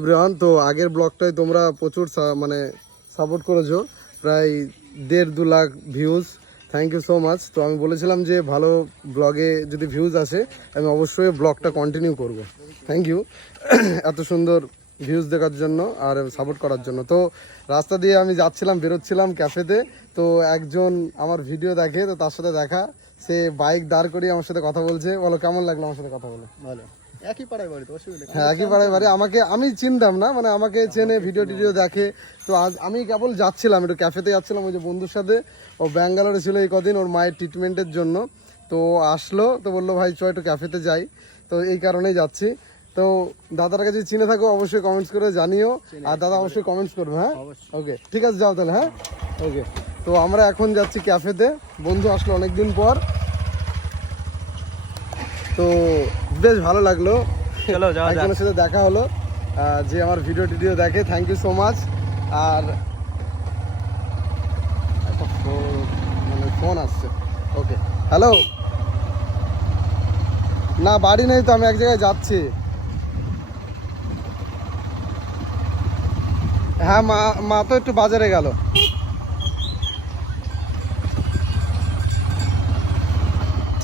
Everyone তো আগের ব্লগটায় তোমরা প্রচুর মানে সাপোর্ট করেছ। প্রায় দেড় দু lakh views thank you so much তো আমি বলেছিলাম যে ভালো ব্লগে যদি ভিউজ আসে, আমি অবশ্যই ব্লগটা কন্টিনিউ করব। থ্যাংক ইউ এত সুন্দর ভিউজ দেখার জন্য আর সাপোর্ট করার জন্য। তো রাস্তা দিয়ে আমি যাচ্ছিলাম, বেরোচ্ছিলাম ক্যাফেতে তো একজন আমার ভিডিও দেখে, তো তার সাথে দেখা। সে বাইক দাঁড় করিয়ে আমার সাথে কথা বলছে। বলো, কেমন লাগল আমার সাথে কথা বলে? ভালো। একই পাড়ায় বাড়ি তো অসুবিধা হ্যাঁ একই পাড়ায় বাড়ি। আমাকে আমি চিনতাম না মানে আমাকে চেনে ভিডিও টিডিও দেখে। তো আজ আমি কেবল যাচ্ছিলাম একটু ক্যাফেতে যাচ্ছিলাম ওই যে বন্ধুর সাথে। ও ব্যাঙ্গালোরে ছিল এই কদিন ওর মায়ের ট্রিটমেন্টের জন্য। তো আসলো তো বলল ভাই চ একটু ক্যাফেতে যাই। তো এই কারণেই যাচ্ছি। তো দাদার কাছে চিনে থাকো অবশ্যই কমেন্টস করে জানিও। আর দাদা অবশ্যই কমেন্টস করবে হ্যাঁ? ওকে ঠিক আছে যাও তাহলে হ্যাঁ? ওকে তো আমরা এখন যাচ্ছি ক্যাফেতে বন্ধু আসলো অনেকদিন পর। তো বেশ ভালো লাগল। চলো একজনের সাথে দেখা হলো। যে আমার ভিডিও টিডিও দেখে থ্যাংক ইউ সো মাচ আর একটা মানে ফোন আসছে। ওকে হ্যালো না বাড়ি নেই তো আমি এক জায়গায় যাচ্ছি। হ্যাঁ মা মা তো একটু বাজারে গেল।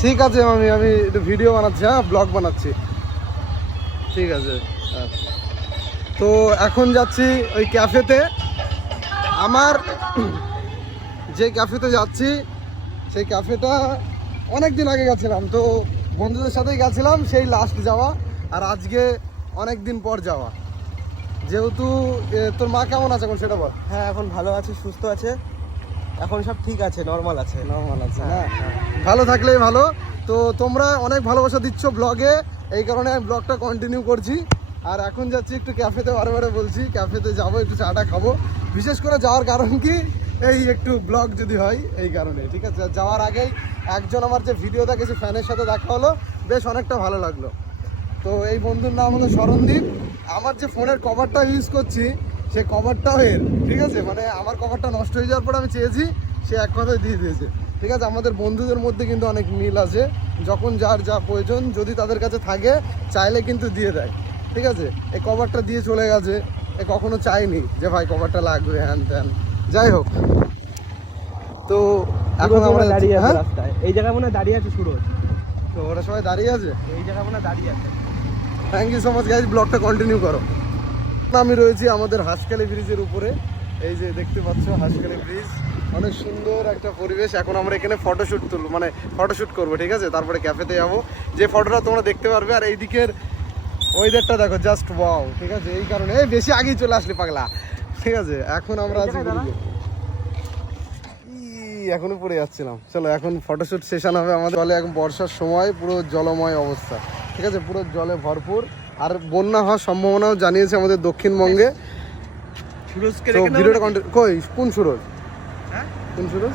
ঠিক আছে, আমি আমি একটু ভিডিও বানাচ্ছি হ্যাঁ ব্লগ বানাচ্ছি। ঠিক আছে আচ্ছা। তো এখন যাচ্ছি ওই ক্যাফেতে আমার যে ক্যাফেতে যাচ্ছি, সেই ক্যাফেটা অনেক দিন আগে গেছিলাম, তো বন্ধুদের সাথেই গেছিলাম, সেই লাস্ট যাওয়া আর আজকে অনেক দিন পর যাওয়া। যেহেতু তোর মা কেমন আছে এখন সেটা বল। হ্যাঁ এখন ভালো আছে, সুস্থ আছে। এখন সব ঠিক আছে নর্মাল আছে। নর্মাল আছে না? ভালো থাকলেই ভালো। তো তোমরা অনেক ভালোবাসা দিচ্ছ ব্লগে এই কারণে আমি ব্লগটা কন্টিনিউ করছি। আর এখন যাচ্ছি একটু ক্যাফেতে বারে বলছি। ক্যাফেতে যাব একটু চাটা খাব। বিশেষ করে যাওয়ার কারণ কি? এই একটু ব্লগ যদি হয় এই কারণে ঠিক আছে? যাওয়ার আগেই একজন আমার যে ভিডিও দেখেছি ফ্যানের সাথে দেখা হলো বেশ অনেকটা ভালো লাগল। তো এই বন্ধুর নাম হলো স্মরণদীপ। আমার যে ফোনের কভারটা ইউজ করছি সে কভারটাও এর ঠিক আছে? মানে আমার কভারটা নষ্ট হয়ে যাওয়ার পর আমি চেয়েছি সে এক কথায় দিয়ে দিয়েছে। ঠিক আছে? আমাদের বন্ধুদের মধ্যে কিন্তু অনেক মিল আছে। যখন যার যা প্রয়োজন যদি তাদের কাছে থাকে চাইলে কিন্তু দিয়ে দেয়। ঠিক আছে? এই কভারটা দিয়ে চলে গেছে। এ কখনো চাইনি যে ভাই কভারটা লাগবে হ্যান ত্যান। যাই হোক। তো এখন আমরা দাঁড়িয়ে আছে হ্যাঁ? রাস্তায়। এই জায়গায় মনে দাঁড়িয়ে আছে সুরজ তো ওরা সবাই দাঁড়িয়ে আছে? এই জায়গায় মনে দাঁড়িয়ে আছে। Thank you so much guys ব্লগটা কন্টিনিউ করো। আমি রয়েছি আমাদের হাঁসখালি ব্রিজের উপরে। এই যে দেখতে পাচ্ছ হাঁসখালি ব্রিজ। অনেক সুন্দর একটা পরিবেশ। এখন আমরা এখানে ফটোশ্যুট তুলবো মানে ফটোশ্যুট করব ঠিক আছে? তারপরে ক্যাফেতে যাব। যে ফটোটা তোমরা দেখতে পারবে আর এই দিকের ওয়েদারটা দেখো জাস্ট ওয়াও ঠিক আছে? এই কারণে এই বেশি আগেই চলে আসলি পাগলা ঠিক আছে? এখন আমরা আছি এখনও পড়ে যাচ্ছিলাম। চলো এখন ফটোশ্যুট সেশন হবে আমাদের। জলে এখন বর্ষার সময় পুরো জলময় অবস্থা ঠিক আছে? পুরো জলে ভরপুর। আর বন্যা হওয়ার সম্ভাবনাও জানিয়েছে আমাদের দক্ষিণবঙ্গে। তো ভিডিওটা কই? কোন সুরজ? হ্যাঁ? কোন সুরজ?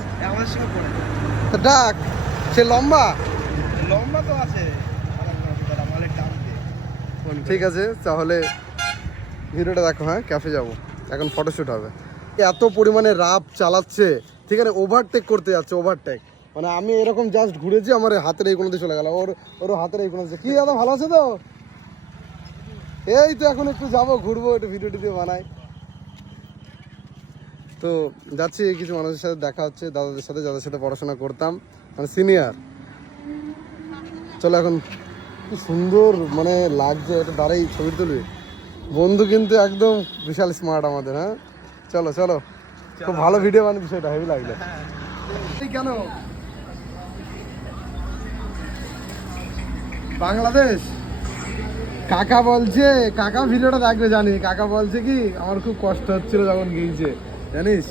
ডাক। সে লম্বা? লম্বা তো আছে। ঠিক আছে তাহলে ভিডিওটা দেখো হ্যাঁ ক্যাফে যাব। এখন ফটোশ্যুট হবে। এত পরিমাণে রাপ চালাচ্ছে ঠিক আছে ওভারটেক করতে যাচ্ছে ওভারটেক মানে আমি এরকম জাস্ট ঘুরেছি আমার হাতের এই কোনোতে চলে গেল। ওর ওর হাতের এই কোনোতে কি দাদা ভালো আছে তো? এই তো এখন একটু যাব, ঘুরবো, একটু ভিডিও টিডিও বানাই। তো যাচ্ছি, কিছু মানুষের সাথে দেখা হচ্ছে, দাদাদের সাথে, যাদের সাথে পড়াশোনা করতাম। মানে সিনিয়র চলো এখন, কি সুন্দর মানে লাগছে, এটা দাঁড়াই ছবি তুলবে। বন্ধু কিন্তু একদম বিশাল স্মার্ট আমাদের হ্যাঁ? চলো চলো। খুব ভালো ভিডিও বানাবে বিষয়টা হেভি লাগল কেন? বাংলাদেশ? কাকা বলছে, কাকা ভিডিওটা দেখবে জানি। কাকা বলছে কি, আমার খুব কষ্ট হচ্ছিল যখন গিয়েছে, জানিস?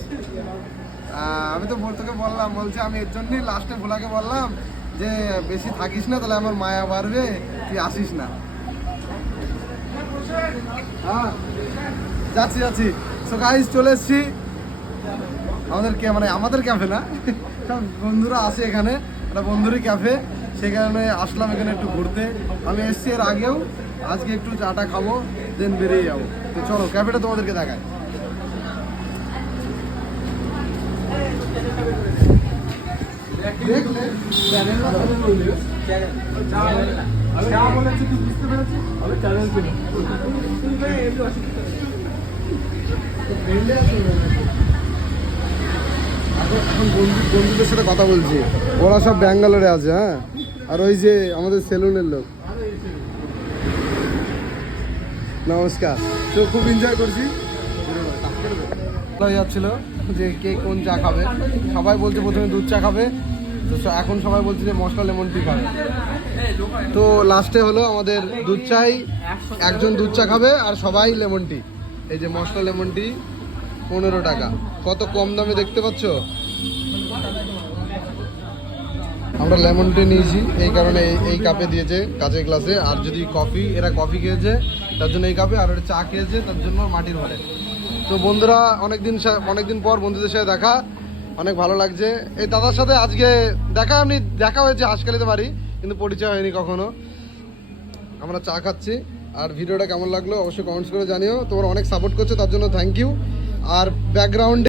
আমি তো বল- তোকে বললাম, বলছে আমি এর জন্যই লাস্টে ভোলাকে বললাম যে, বেশি থাকিস না, তাহলে আমার মায়া বাড়বে, তুই আসিস না। হ্যাঁ যাচ্ছি যাচ্ছি। সো গাইজ চলে এসছি। আমাদের কে মানে আমাদের ক্যাফে না? বন্ধুরা আসে এখানে, একটা বন্ধুরই ক্যাফে সেখানে আসলাম এখানে একটু ঘুরতে। আমি এসছি এর আগেও আজকে একটু চাটা খাব দেন বেরিয়ে যাব। তো চলো ক্যাফেটা তোমাদেরকে দেখায় এখন এখন বন্ধু বন্ধুদের সাথে কথা বলছি। ওরা সব ব্যাঙ্গালোরে আছে হ্যাঁ? আর ওই যে আমাদের সেলুনের লোক। নমস্কার। তো খুব এনজয় করছি। যাচ্ছিল যে কে কোন চা খাবে। সবাই বলছে প্রথমে দুধ চা খাবে। তো এখন সবাই বলছে যে মশলা লেমন টি খাবে। তো লাস্টে হলো আমাদের দুধ চাই। একজন দুধ চা খাবে আর সবাই লেমন টি। এই যে মশলা লেমন টি, পনেরো টাকা। কত কম দামে দেখতে পাচ্ছ? আমরা লেমন টি নিয়েছি, এই কারণে এই- কাপে দিয়েছে কাঁচের গ্লাসে। আর যদি কফি এরা কফি খেয়েছে, তার জন্য এই কাপে আর ওটা চা খেয়েছে, তার জন্য মাটির ঘরে। তো বন্ধুরা, অনেকদিন অনেকদিন পর বন্ধুদের সাথে দেখা, অনেক ভালো লাগছে। এই দাদার সাথে আজকে দেখা এমনি দেখা হয়েছে হাসকালিতে বাড়ি কিন্তু পরিচয় হয়নি কখনো। আমরা চা খাচ্ছি, আর ভিডিওটা কেমন লাগল অবশ্যই কমেন্টস করে জানিও। তোমরা অনেক সাপোর্ট করছ, তার জন্য থ্যাংক ইউ আর ব্যাকগ্রাউন্ডে